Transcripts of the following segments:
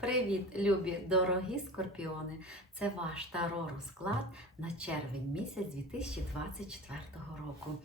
Привіт, любі дорогі скорпіони! Це ваш таро розклад на червень місяць 2024 року.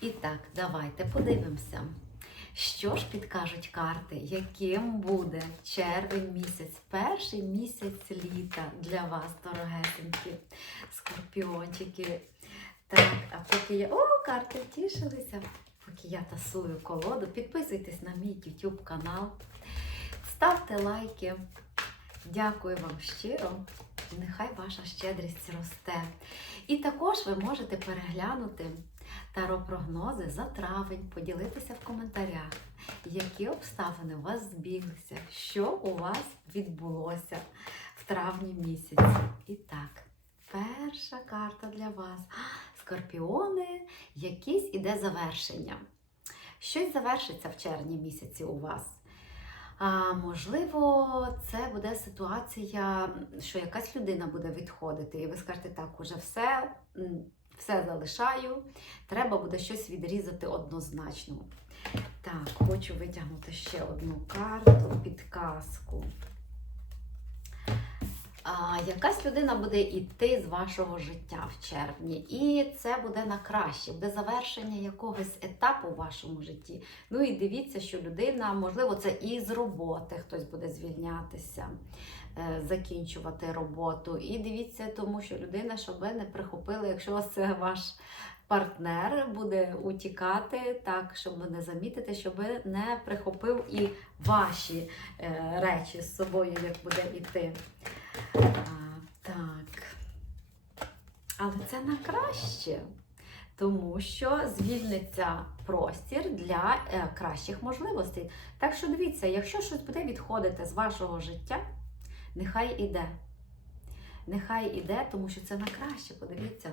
І так, давайте подивимося, що ж підкажуть карти, яким буде червень місяць, перший місяць літа для вас, дорогесенькі скорпіончики. Так, а поки я. О, карти втішилися! Поки я тасую колоду, підписуйтесь на мій YouTube канал. Ставте лайки. Дякую вам щиро. Нехай ваша щедрість росте. І також ви можете переглянути таро-прогнози за травень, поділитися в коментарях, які обставини у вас збіглися, що у вас відбулося в травні місяці. І так, перша карта для вас. Скорпіони, якийсь іде завершення. Щось завершиться в червні місяці у вас. А, можливо, це буде ситуація, що якась людина буде відходити, і ви скажете, так, уже все, все залишаю, треба буде щось відрізати однозначно. Так, хочу витягнути ще одну карту, підказку. А, якась людина буде йти з вашого життя в червні, і це буде на краще, буде завершення якогось етапу в вашому житті. Ну і дивіться, що людина, можливо, це і з роботи хтось буде звільнятися, е, закінчувати роботу. І дивіться, тому що людина, щоб ви не прихопили, якщо це ваш партнер буде утікати, так, щоб не замітити, щоб не прихопив і ваші е, речі з собою, як буде йти. Так. Але це на краще, тому що звільниться простір для е, кращих можливостей. Так що дивіться, якщо щось буде відходити з вашого життя, нехай іде. Нехай іде, тому що це на краще. Подивіться,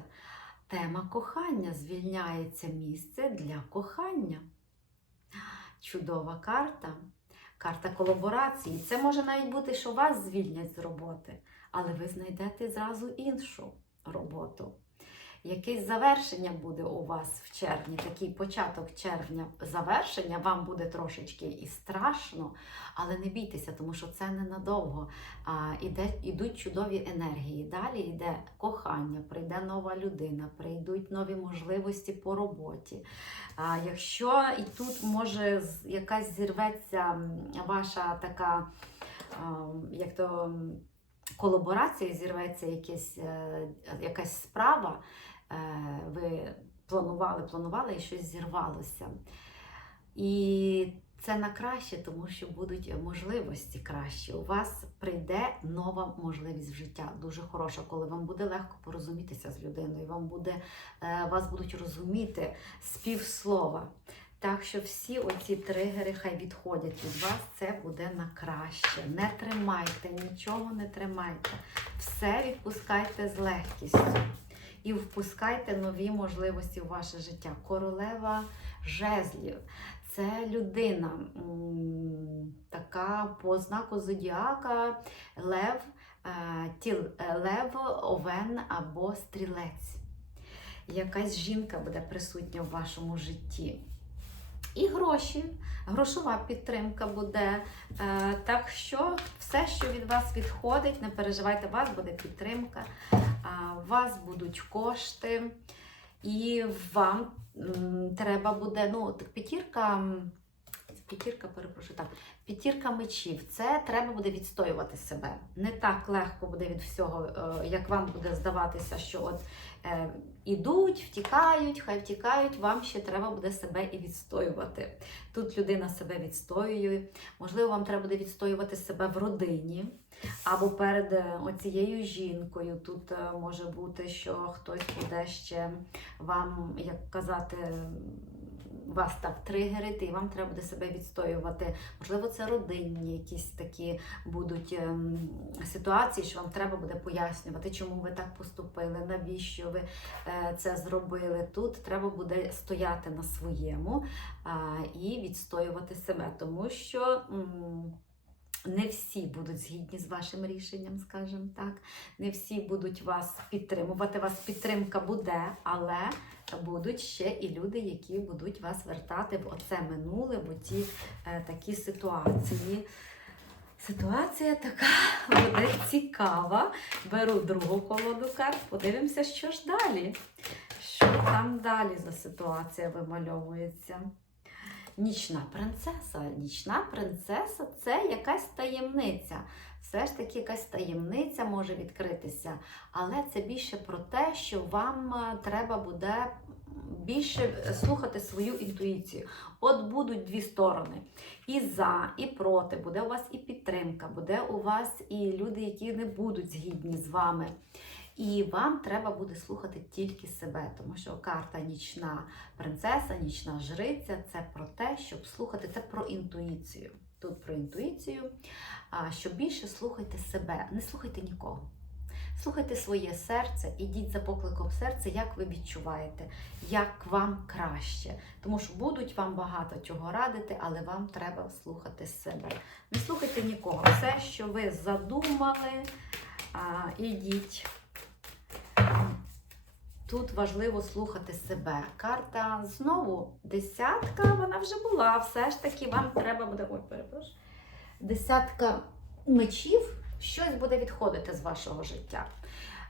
тема кохання звільняється місце для кохання. Чудова карта. Карта колаборації. Це може навіть бути, що вас звільнять з роботи, але ви знайдете зразу іншу роботу. Якесь завершення буде у вас в червні, такий початок червня завершення, вам буде трошечки і страшно, але не бійтеся, тому що це ненадовго. А, іде, ідуть чудові енергії. Далі йде кохання, прийде нова людина, прийдуть нові можливості по роботі. А, якщо і тут може якась зірветься ваша така, а, як то колаборація, зірветься якесь, е, якась справа, ви планували, планували і щось зірвалося. І це на краще, тому що будуть можливості кращі. У вас прийде нова можливість в життя, дуже хороша, коли вам буде легко порозумітися з людиною, вам буде, е, вас будуть розуміти з півслова. Так що всі оці тригери хай відходять від вас, це буде на краще. Не тримайте, нічого не тримайте. Все відпускайте з легкістю. І впускайте нові можливості у ваше життя. Королева жезлів. Це людина, така по знаку зодіака, лев, е, тіл, е, лев, овен або стрілець. Якась жінка буде присутня в вашому житті. І гроші, грошова підтримка буде. Е, так що все, що від вас відходить, не переживайте, у вас буде підтримка, а, у вас будуть кошти, і вам треба буде, ну, так п'ятірка, п'ятірка, перепрошую, так, п'ятірка мечів. Це треба буде відстоювати себе. Не так легко буде від всього, е, як вам буде здаватися, що от е, ідуть, втікають, хай втікають, вам ще треба буде себе і відстоювати. Тут людина себе відстоює. Можливо, вам треба буде відстоювати себе в родині. Або перед е, оцією жінкою. Тут е, може бути, що хтось буде ще вам, як казати, вас так тригерити, і вам треба буде себе відстоювати. Можливо, це родинні якісь такі будуть ем, ситуації, що вам треба буде пояснювати, чому ви так поступили, навіщо ви е, це зробили. Тут треба буде стояти на своєму і відстоювати себе, тому що. Не всі будуть згідні з вашим рішенням, скажімо так. Не всі будуть вас підтримувати. Вас підтримка буде, але будуть ще і люди, які будуть вас вертати в оце минуле, в ті е, такі ситуації. Ситуація така буде цікава. Беру другу колоду карт, подивимося, що ж далі. Що там далі за ситуація вимальовується? Нічна принцеса. Нічна принцеса це якась таємниця. Все ж таки, якась таємниця може відкритися, але це більше про те, що вам е, треба буде більше слухати свою інтуїцію. От будуть дві сторони: і за, і проти. Буде у вас і підтримка, буде у вас і люди, які не будуть згідні з вами. І вам треба буде слухати тільки себе, тому що карта нічна принцеса, нічна жриця це про те, щоб слухати, це про інтуїцію. Тут про інтуїцію, що більше слухайте себе, не слухайте нікого. Слухайте своє серце, ідіть за покликом серця, як ви відчуваєте, як вам краще. Тому що будуть вам багато чого радити, але вам треба слухати себе. Не слухайте нікого. Все, що ви задумали, ідіть. Тут важливо слухати себе. Карта знову десятка, вона вже була. Все ж таки, вам треба буде. Ой, перепрошую. Десятка мечів, щось буде відходити з вашого життя.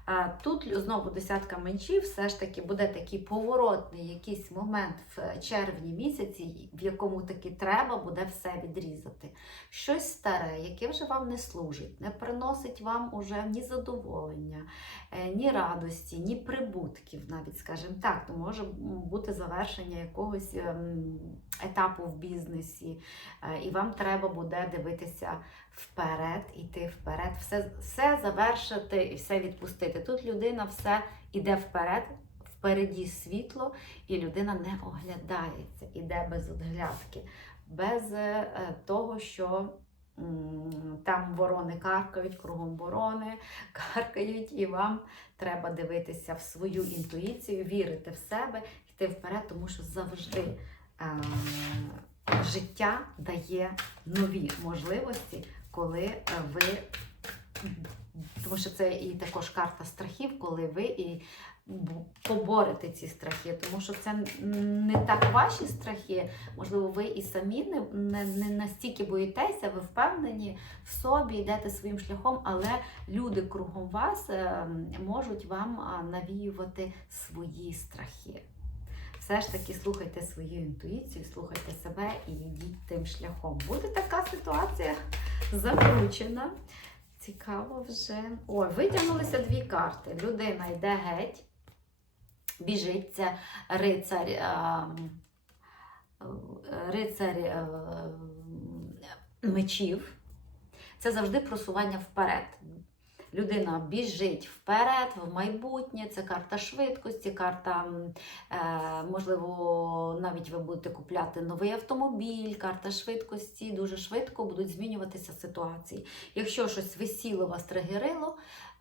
А Тут знову десятка мечів, все ж таки буде такий поворотний якийсь момент в червні місяці, в якому таки треба буде все відрізати. Щось старе, яке вже вам не служить, не приносить вам уже ні задоволення, е, ні радості, ні прибутків, навіть, скажімо так, то може бути завершення якогось ем, етапу в бізнесі, е, і вам треба буде дивитися вперед, іти вперед, все, все завершити і все відпустити. Тут людина все іде вперед, впереді світло, і людина не оглядається, іде без оглядки, без е, того, що. Там ворони каркають, кругом ворони каркають, і вам треба дивитися в свою інтуїцію, вірити в себе, йти вперед, тому що завжди е, життя дає нові можливості, коли е, ви. Тому що це і також карта страхів, коли ви і поборете ці страхи, тому що це не так ваші страхи. Можливо, ви і самі не, не, не настільки боїтеся, ви впевнені в собі, йдете своїм шляхом, але люди кругом вас е, можуть вам навіювати свої страхи. Все ж таки слухайте свою інтуїцію, слухайте себе і йдіть тим шляхом. Буде така ситуація закручена. Цікаво вже. Ой, витягнулися дві карти. Людина йде геть, біжить, це рицар. е, Рицар е, мечів. Це завжди просування вперед. Людина біжить вперед, в майбутнє. Це карта швидкості, карта, е, можливо, навіть ви будете купляти новий автомобіль, карта швидкості. Дуже швидко будуть змінюватися ситуації. Якщо щось висіло, вас тригерило,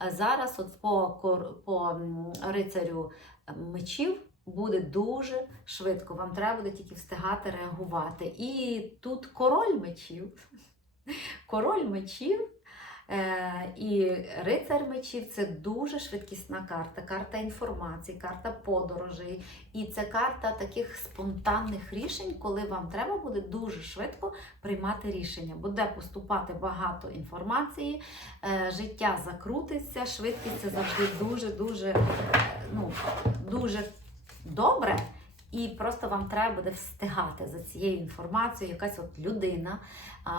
е, зараз от по, по рицарю е, мечів. Буде дуже швидко, вам треба буде тільки встигати реагувати. І тут король мечів. Король мечів і рицар мечів це дуже швидкісна карта, карта інформації, карта подорожей. І це карта таких спонтанних рішень, коли вам треба буде дуже швидко приймати рішення. Буде поступати багато інформації, е, життя закрутиться, швидкість це завжди дуже-дуже е, ну, дуже добре. І просто вам треба буде встигати за цією інформацією. Якась от людина, а,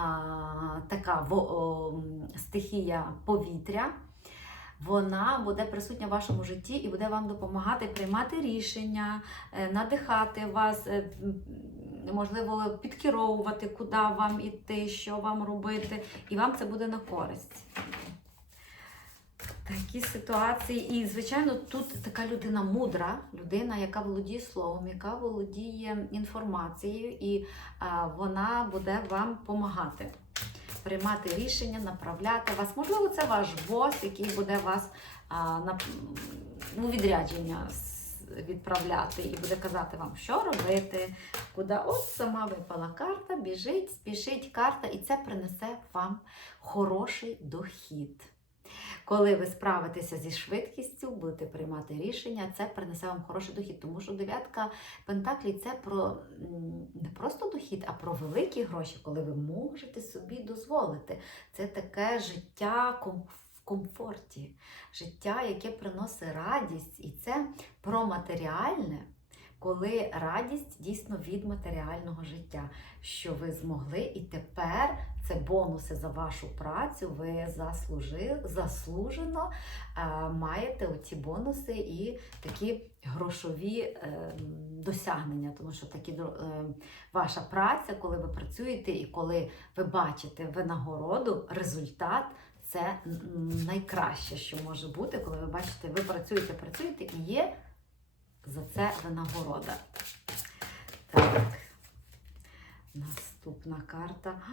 така во, о, стихія повітря, вона буде присутня в вашому житті і буде вам допомагати приймати рішення, е, надихати вас, е, можливо, підкеровувати, куди вам іти, що вам робити, і вам це буде на користь. Такі ситуації. І, звичайно, тут така людина мудра, людина, яка володіє словом, яка володіє інформацією, і а, вона буде вам допомагати приймати рішення, направляти вас. Можливо, це ваш бос, який буде вас а, на ну, відрядження відправляти і буде казати вам, що робити, куди. От сама випала карта, біжить, спішить карта, і це принесе вам хороший дохід. Коли ви справитеся зі швидкістю, будете приймати рішення, це принесе вам хороший дохід. Тому що дев'ятка пентаклей це про не просто дохід, а про великі гроші, коли ви можете собі дозволити. Це таке життя в комфорті, життя, яке приносить радість, і це про матеріальне. Коли радість дійсно від матеріального життя, що ви змогли, і тепер це бонуси за вашу працю, ви заслужили, заслужено маєте оці бонуси і такі грошові е, досягнення, тому що такі е, ваша праця, коли ви працюєте і коли ви бачите винагороду, результат. Це найкраще, що може бути, коли ви бачите, ви працюєте, працюєте і є за це винагорода. Так. Наступна карта. А,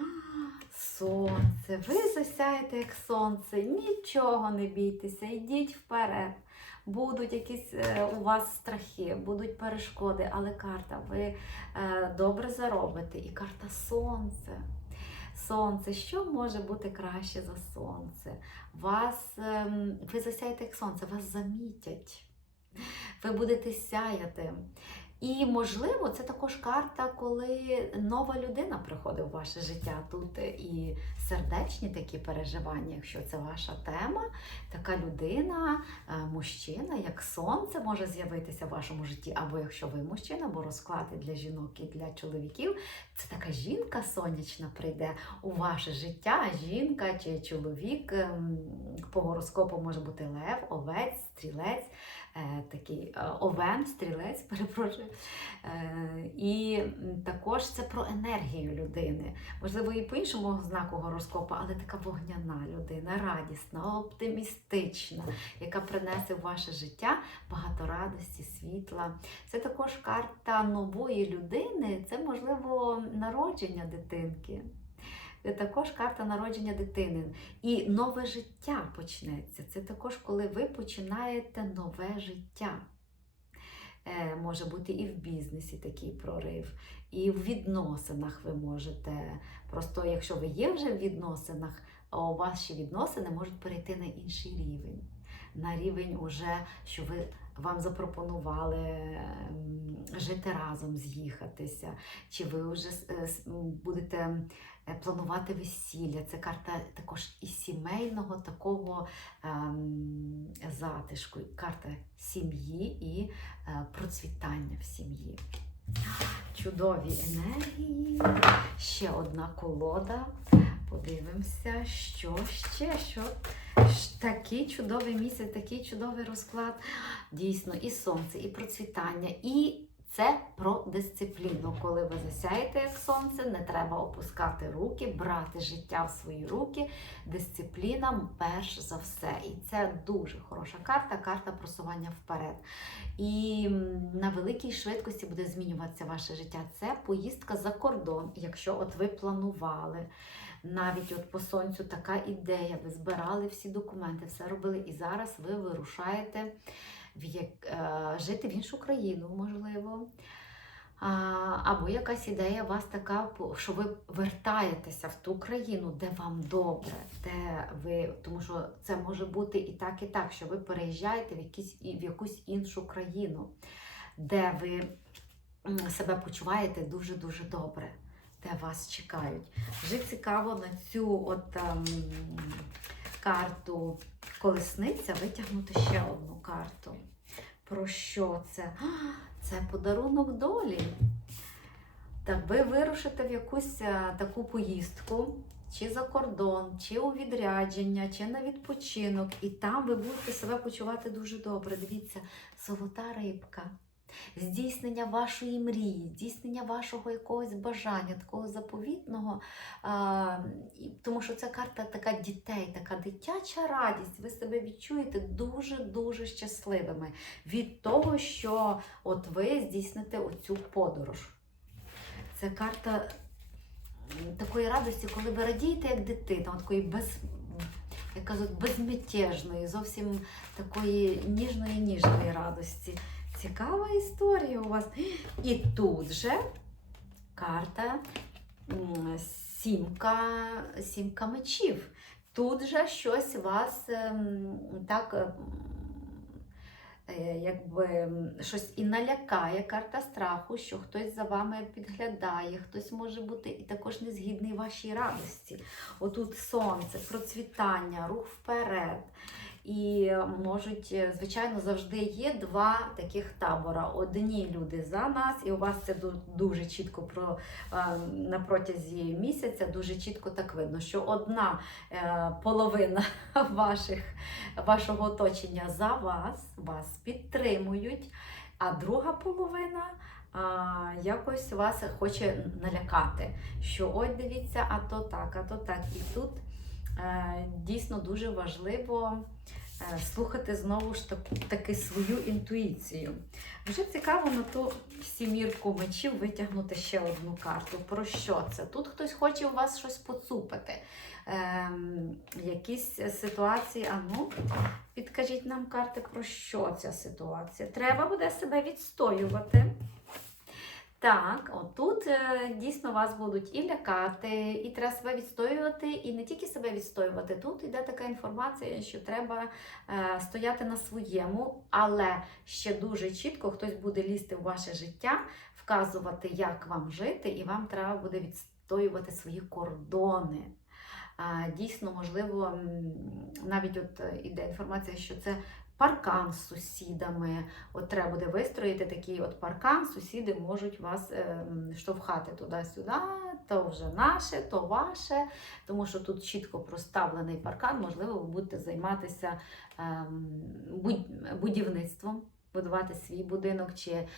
Сонце. Ви засяєте як сонце. Нічого не бійтеся, йдіть вперед. Будуть якісь е, у вас страхи, будуть перешкоди, але карта, ви е, добре заробите. І карта сонце. Сонце, що може бути краще за сонце? Вас, ем, ви засяєте як сонце, вас замітять. Ви будете сяяти. І, можливо, це також карта, коли нова людина приходить в ваше життя. Тут і сердечні такі переживання, якщо це ваша тема, така людина, е, мужчина, як сонце може з'явитися в вашому житті. Або якщо ви мужчина, бо розклади для жінок і для чоловіків, це така жінка сонячна прийде у ваше життя. Жінка чи чоловік ем, по гороскопу може бути лев, овець, стрілець такий е, овен, стрілець, перепрошую. Е, І також це про енергію людини. Можливо, і по іншому знаку гороскопу, але така вогняна людина, радісна, оптимістична, яка принесе в ваше життя багато радості, світла. Це також карта нової людини, це можливо народження дитинки. Також карта народження дитини. І нове життя почнеться. Це також, коли ви починаєте нове життя. Е, може бути і в бізнесі такий прорив, і в відносинах ви можете. Просто якщо ви є вже в відносинах, ваші відносини можуть перейти на інший рівень. На рівень уже, що ви вам запропонували жити разом, з'їхатися, чи ви вже е, будете е, планувати весілля. Це карта також і сімейного такого ем, затишку, карта сім'ї і е, процвітання в сім'ї. Чудові енергії. Ще одна колода. Подивимося, що ще, що такий чудовий місяць, такий чудовий розклад. Дійсно, і сонце, і процвітання, і це про дисципліну. Коли ви засяєте як сонце, не треба опускати руки, брати життя в свої руки. Дисципліна перш за все. І це дуже хороша карта, карта просування вперед. І на великій швидкості буде змінюватися ваше життя. Це поїздка за кордон, якщо от ви планували. Навіть от по сонцю така ідея, ви збирали всі документи, все робили, і зараз ви вирушаєте в як, е, жити в іншу країну, можливо. А, або якась ідея у вас така, що ви вертаєтеся в ту країну, де вам добре, де ви, тому що це може бути і так, і так, що ви переїжджаєте в, якісь, в якусь іншу країну, де ви себе почуваєте дуже-дуже добре, де вас чекають. Вже цікаво на цю от, ем, карту колесниця витягнути ще одну карту. Про що це? А, Це подарунок долі. Так, ви вирушите в якусь е, таку поїздку, чи за кордон, чи у відрядження, чи на відпочинок, і там ви будете себе почувати дуже добре. Дивіться, золота рибка. Здійснення вашої мрії, здійснення вашого якогось бажання, такого заповітного. Тому що ця карта така дітей, така дитяча радість. Ви себе відчуєте дуже-дуже щасливими від того, що от ви здійсните оцю подорож. Це карта такої радості, коли ви радієте як дитина, такої без, як кажуть, безмятежної, зовсім такої ніжної ніжної радості. Цікава історія у вас. І тут же карта сімка, сімка мечів. тут же щось вас ем, так. ем, е, Якби щось і налякає карта страху, що хтось за вами підглядає, хтось може бути і також незгідний вашій радості. Отут сонце, процвітання, рух вперед. І можуть, е, звичайно, завжди є два таких табора. Одні люди за нас, і у вас це дуже чітко про е, на протязі місяця, дуже чітко так видно, що одна е, половина ваших, вашого оточення за вас, вас підтримують, а друга половина. А, якось вас хоче налякати, що ой, дивіться, а то так, а то так. І тут дійсно дуже важливо е, слухати знову ж таки свою інтуїцію. Вже цікаво на ту сімірку мечів витягнути ще одну карту. Про що це? Тут хтось хоче у вас щось поцупити. Ем, якісь ситуації, а ну, підкажіть нам карти, про що ця ситуація. Треба буде себе відстоювати. Так, отут е, дійсно вас будуть і лякати, і треба себе відстоювати, і не тільки себе відстоювати. Тут йде така інформація, що треба е, стояти на своєму, але ще дуже чітко хтось буде лізти в ваше життя, вказувати, як вам жити, і вам треба буде відстоювати свої кордони. Дійсно, можливо, навіть от е, іде інформація, що це паркан з сусідами. От треба буде вистроїти такий от паркан, сусіди можуть вас е, штовхати туди-сюди, то вже наше, то ваше. Тому що тут чітко проставлений паркан, можливо, ви будете займатися е, будівництвом. Будувати свій будинок чи е,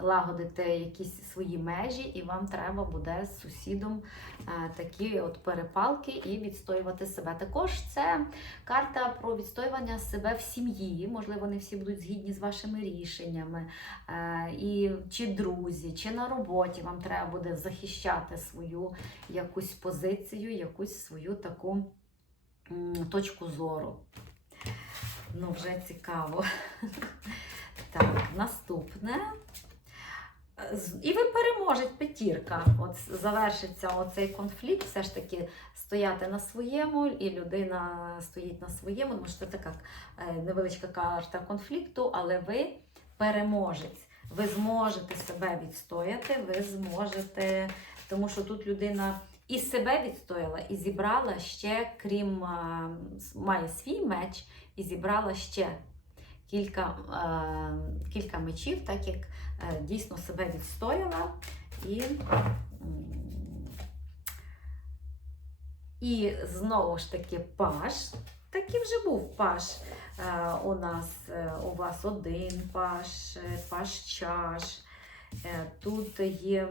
лагодити якісь свої межі, і вам треба буде з сусідом е, такі от перепалки і відстоювати себе. Також це карта про відстоювання себе в сім'ї. Можливо, не всі будуть згідні з вашими рішеннями. Е, і чи друзі, чи на роботі вам треба буде захищати свою якусь позицію, якусь свою таку точку зору. Ну, вже цікаво. Так, наступне. І ви переможете п'ятірка. От завершиться оцей конфлікт, все ж таки стояти на своєму, і людина стоїть на своєму, тому що це така е, невеличка карта конфлікту, але ви переможець. Ви зможете себе відстояти, ви зможете, тому що тут людина і себе відстояла, і зібрала ще, крім має свій меч, і зібрала ще кілька, е, кілька мечів, так як е, дійсно себе відстояла. І, і знову ж таки паш. Такий вже був паш. Е, у нас у вас один паш, паш чаш. Тут є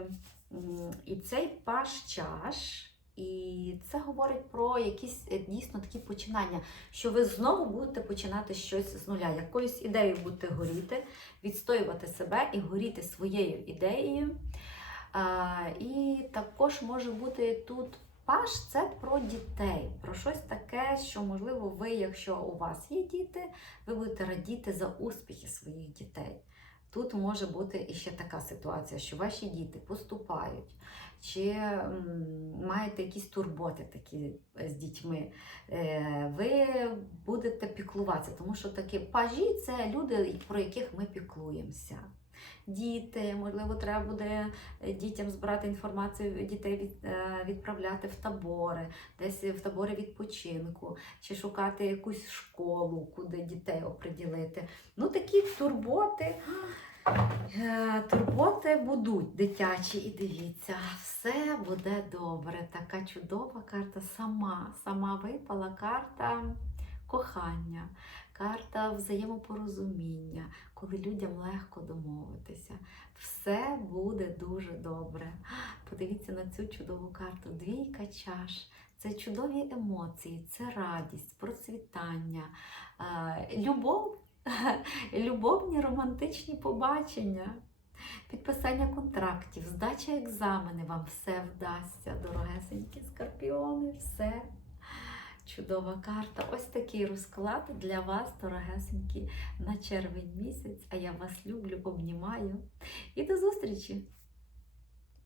і цей паш чаш. І це говорить про якісь е, дійсно такі починання, що ви знову будете починати щось з нуля, якоюсь ідеєю будете горіти, відстоювати себе і горіти своєю ідеєю. А, і також може бути тут паш це про дітей, про щось таке, що, можливо, ви, якщо у вас є діти, ви будете радіти за успіхи своїх дітей. Тут може бути іще така ситуація, що ваші діти поступають, чи маєте якісь турботи такі з дітьми, е, ви будете піклуватися, тому що такі пажі це люди, про яких ми піклуємося. Діти, можливо, треба буде е, дітям збирати інформацію, дітей від, е, відправляти в табори, десь в табори відпочинку, чи шукати якусь школу, куди дітей оприділити. Ну, такі турботи. Е, Турботи будуть дитячі, і дивіться, все буде добре. Така чудова карта сама. Сама випала карта кохання, карта взаємопорозуміння, коли людям легко домовитися. Все буде дуже добре. Подивіться на цю чудову карту. Двійка чаш. Це чудові емоції, це радість, процвітання, е, любов, любовні романтичні побачення, підписання контрактів, здача екзамени. Вам все вдасться, дорогесенькі скорпіони, все. Чудова карта. Ось такий розклад для вас, дорогесенькі, на червень місяць. А я вас люблю, обнімаю. І до зустрічі!